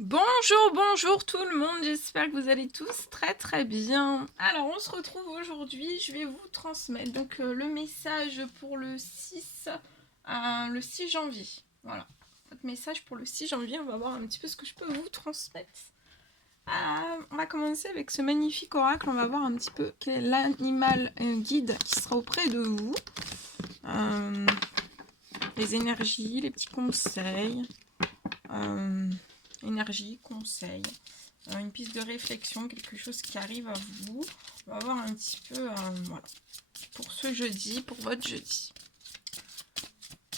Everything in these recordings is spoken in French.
Bonjour, bonjour tout le monde, j'espère que vous allez tous très bien. Alors on se retrouve aujourd'hui, je vais vous transmettre donc le message pour le 6 janvier. Voilà, votre message pour le 6 janvier, on va voir un petit peu ce que je peux vous transmettre. On va commencer avec ce magnifique oracle, on va voir un petit peu quel est l'animal guide qui sera auprès de vous. Les énergies, les petits conseils. Énergie, conseil, une piste de réflexion, quelque chose qui arrive à vous. On va voir un petit peu, voilà, pour ce jeudi, pour votre jeudi.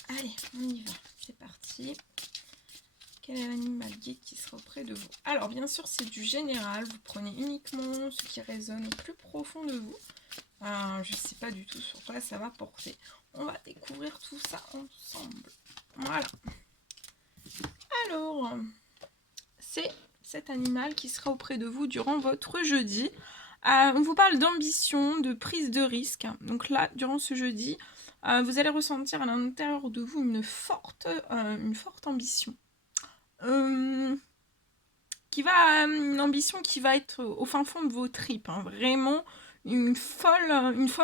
Allez, on y va, c'est parti. Quel est l'animal guide qui sera auprès de vous? Alors, bien sûr, c'est du général, vous prenez uniquement ce qui résonne au plus profond de vous. Je ne sais pas du tout sur quoi ça va porter. On va découvrir tout ça ensemble. Voilà. Alors, c'est cet animal qui sera auprès de vous durant votre jeudi. On vous parle d'ambition, de prise de risque. Donc là, durant ce jeudi, vous allez ressentir à l'intérieur de vous une forte ambition. Une ambition qui va être au fin fond de vos tripes. Vraiment une folle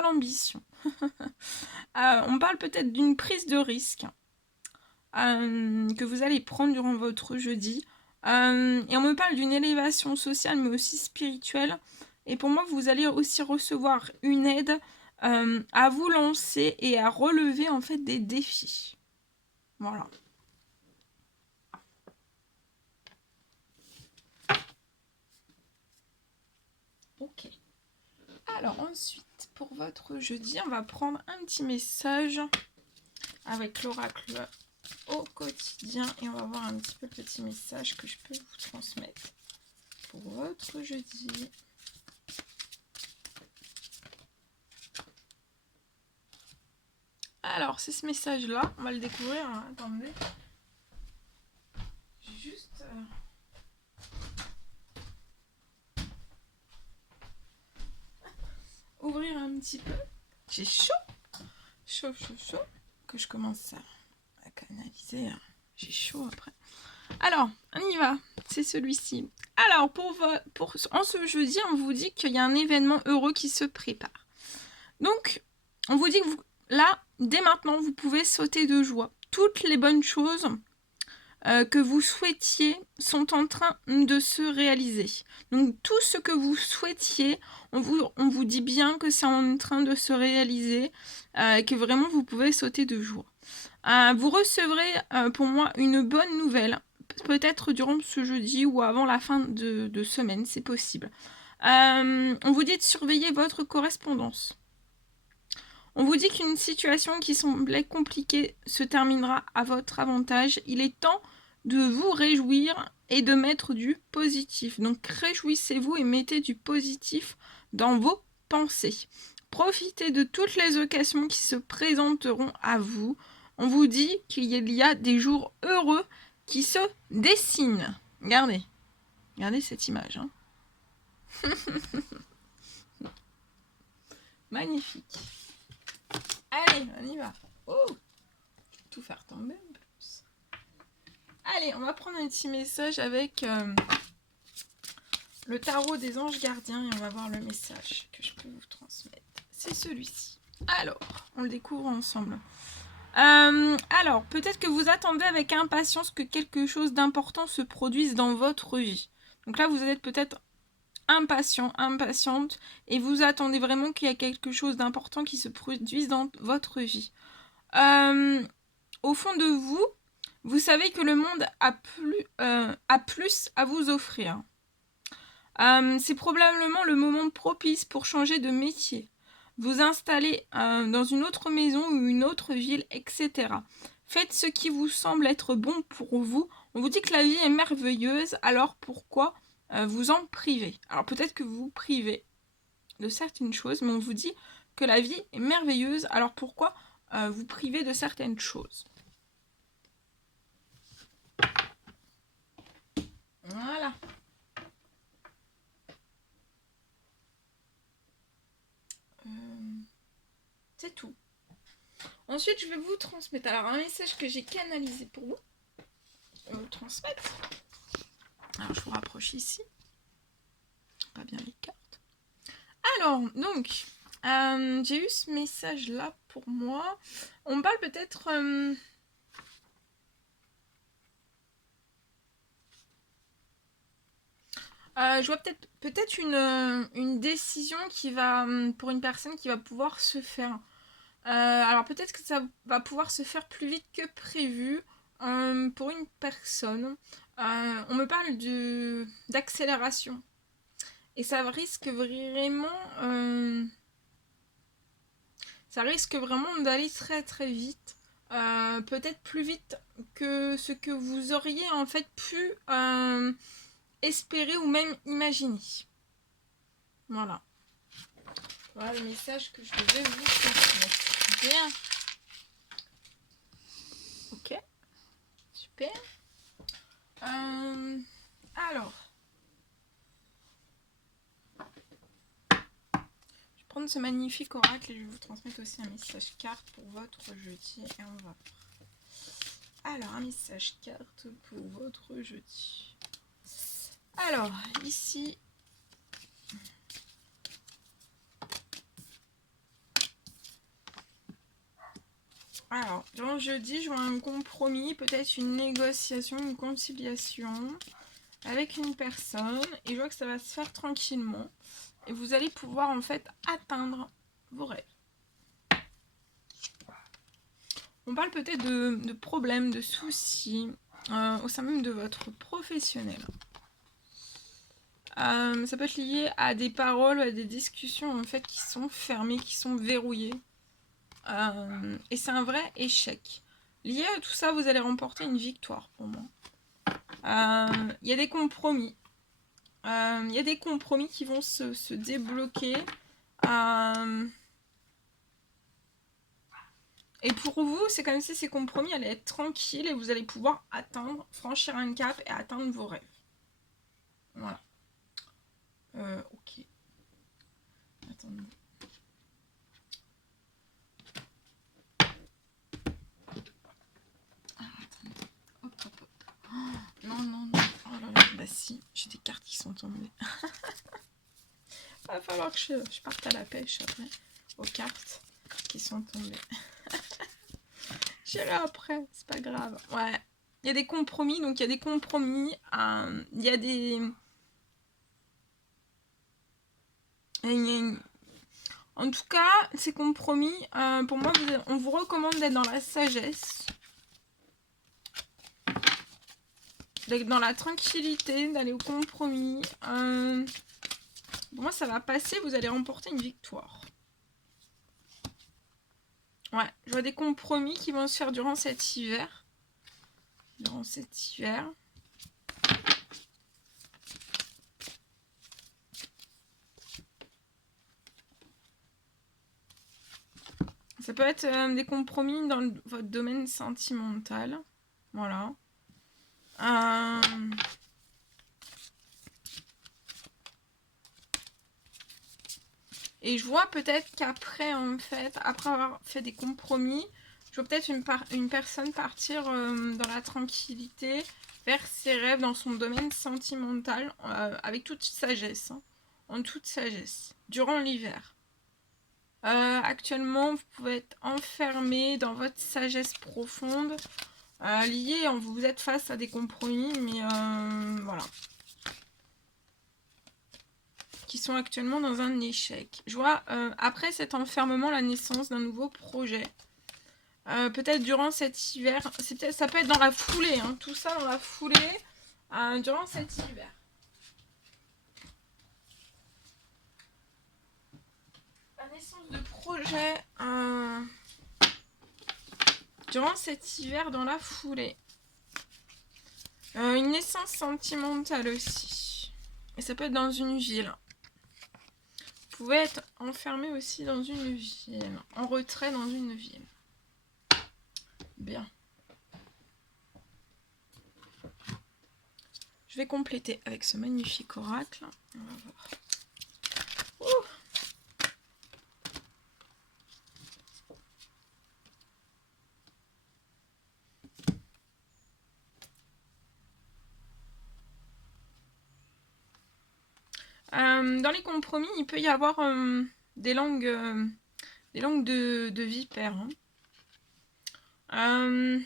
ambition. On parle peut-être d'une prise de risque que vous allez prendre durant votre jeudi. Et on me parle d'une élévation sociale mais aussi spirituelle. Et pour moi, vous allez aussi recevoir une aide à vous lancer et à relever en fait des défis. Voilà. Ok. Alors ensuite, pour votre jeudi, on va prendre un petit message avec l'oracle au quotidien. Et on va voir un petit peu le petit message que je peux vous transmettre pour votre jeudi. Alors, c'est ce message-là. On va le découvrir. Hein. Attendez. J'ai juste... ouvrir un petit peu. J'ai chaud. Chaud. Que je commence à canaliser. J'ai chaud après. Alors, on y va. C'est celui-ci. Alors, en ce jeudi, on vous dit qu'il y a un événement heureux qui se prépare. Donc, on vous dit que là, dès maintenant, vous pouvez sauter de joie. Toutes les bonnes choses que vous souhaitiez sont en train de se réaliser. Donc tout ce que vous souhaitiez, on vous dit bien que c'est en train de se réaliser, que vraiment vous pouvez sauter de joie. Vous recevrez pour moi une bonne nouvelle, peut-être durant ce jeudi ou avant la fin de semaine, c'est possible. On vous dit de surveiller votre correspondance. On vous dit qu'une situation qui semblait compliquée se terminera à votre avantage. Il est temps de vous réjouir et de mettre du positif. Donc réjouissez-vous et mettez du positif dans vos pensées. Profitez de toutes les occasions qui se présenteront à vous. On vous dit qu'il y a des jours heureux qui se dessinent. Regardez cette image. Hein. Magnifique. Allez, on y va. Oh, je vais tout faire tomber en plus. Allez, on va prendre un petit message avec le tarot des anges gardiens et on va voir le message que je peux vous transmettre. C'est celui-ci. Alors, on le découvre ensemble. Alors, peut-être que vous attendez avec impatience que quelque chose d'important se produise dans votre vie. Donc là, vous êtes peut-être impatiente, et vous attendez vraiment qu'il y a quelque chose d'important qui se produise dans votre vie. Au fond de vous, vous savez que le monde a plus à vous offrir. C'est probablement le moment propice pour changer de métier, vous installer dans une autre maison ou une autre ville, etc. Faites ce qui vous semble être bon pour vous. On vous dit que la vie est merveilleuse, alors pourquoi vous en priver? Alors peut-être que vous vous privez de certaines choses, mais on vous dit que la vie est merveilleuse, alors pourquoi vous privez de certaines choses? Voilà. C'est tout. Ensuite, je vais vous transmettre. Alors, un message que j'ai canalisé pour vous. Je vais vous transmettre. Alors, je vous rapproche ici. Pas bien les cartes. Alors, donc, j'ai eu ce message-là pour moi. On parle peut-être... je vois peut-être une décision qui va, pour une personne qui va pouvoir se faire. Alors peut-être que ça va pouvoir se faire plus vite que prévu pour une personne. On me parle d'accélération. Et ça risque vraiment... ça risque vraiment d'aller très très vite. Peut-être plus vite que ce que vous auriez en fait pu espérer ou même imaginer. Voilà. Voilà le message que je devais vous transmettre. Bien. Ok. Super. Alors. Je vais prendre ce magnifique oracle et je vais vous transmettre aussi un message carte pour votre jeudi. Et on va voir. Alors, un message carte pour votre jeudi. Alors, ici... Alors, dans jeudi, je vois un compromis, peut-être une négociation, une conciliation avec une personne. Et je vois que ça va se faire tranquillement. Et vous allez pouvoir en fait atteindre vos rêves. On parle peut-être de problèmes, de soucis au sein même de votre professionnel. Ça peut être lié à des paroles, à des discussions en fait qui sont fermées, qui sont verrouillées. Et c'est un vrai échec. Lié à tout ça, vous allez remporter une victoire pour moi. Il y a des compromis. Il y a des compromis qui vont se débloquer. Et pour vous, c'est comme si ces compromis allaient être tranquilles et vous allez pouvoir atteindre, franchir un cap et atteindre vos rêves. Voilà. Ok. Attendez. Attendez. Hop, hop, hop. Oh, non, non, non. Oh là là. Bah si, j'ai des cartes qui sont tombées. Va falloir que je parte à la pêche après. Aux cartes qui sont tombées. J'irai après, c'est pas grave. Ouais. Il y a des compromis, donc il y a des compromis. Il y a des... En tout cas, ces compromis, pour moi, on vous recommande d'être dans la sagesse, d'être dans la tranquillité, d'aller au compromis. Pour moi, ça va passer, vous allez remporter une victoire. Ouais, je vois des compromis qui vont se faire durant cet hiver. Durant cet hiver. Ça peut être des compromis dans votre domaine sentimental. Voilà. Et je vois peut-être qu'après, en fait, après avoir fait des compromis, je vois peut-être une personne partir dans la tranquillité, vers ses rêves dans son domaine sentimental, avec toute sagesse, hein, en toute sagesse, durant l'hiver. Actuellement, vous pouvez être enfermé dans votre sagesse profonde, lié, vous êtes face à des compromis, mais voilà. Qui sont actuellement dans un échec. Je vois après cet enfermement la naissance d'un nouveau projet. Peut-être durant cet hiver, ça peut être dans la foulée, hein, tout ça dans la foulée, durant cet hiver. La naissance de projet durant cet hiver dans la foulée. Une naissance sentimentale aussi. Et ça peut être dans une ville. Vous pouvez être enfermé aussi dans une ville, en retrait dans une ville. Bien. Je vais compléter avec ce magnifique oracle. On va voir. Ouh. dans les compromis, il peut y avoir des langues de vipères. Hein.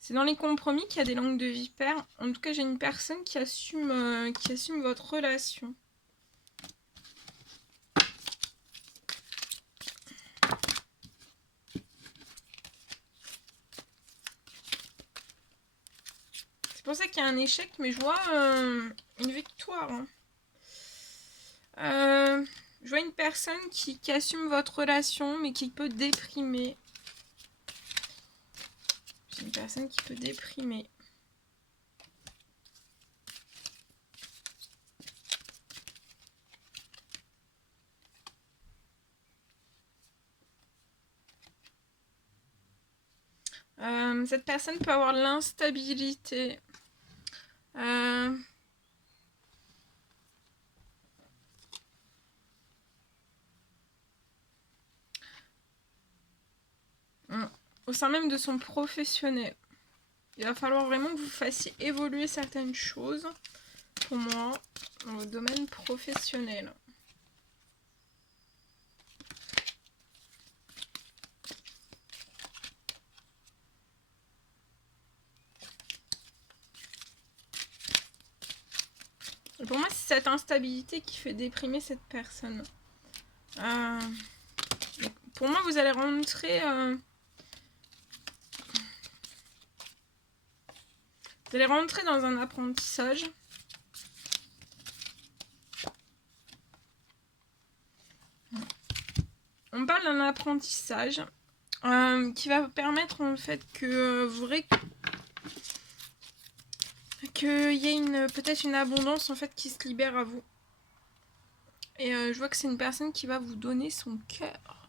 C'est dans les compromis qu'il y a des langues de vipères. En tout cas, j'ai une personne qui assume votre relation. C'est pour ça qu'il y a un échec, mais je vois une victoire. Hein. Je vois une personne qui assume votre relation, mais qui peut déprimer. J'ai une personne qui peut déprimer. Cette personne peut avoir l'instabilité. Au sein même de son professionnel. Il va falloir vraiment que vous fassiez évoluer certaines choses, pour moi, dans le domaine professionnel. Et pour moi, c'est cette instabilité qui fait déprimer cette personne. Pour moi, vous allez rentrer... Vous allez rentrer dans un apprentissage. On parle d'un apprentissage qui va vous permettre en fait que qu'il y ait peut-être une abondance en fait qui se libère à vous. Et je vois que c'est une personne qui va vous donner son cœur.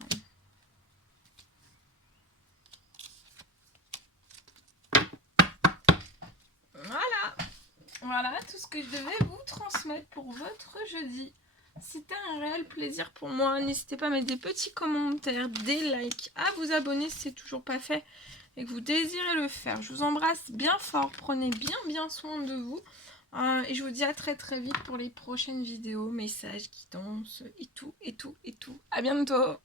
Voilà tout ce que je devais vous transmettre pour votre jeudi. C'était un réel plaisir pour moi. N'hésitez pas à mettre des petits commentaires, des likes, à vous abonner si c'est toujours pas fait et que vous désirez le faire. Je vous embrasse bien fort. Prenez bien soin de vous. Et je vous dis à très vite pour les prochaines vidéos, messages, guidances et tout. À bientôt.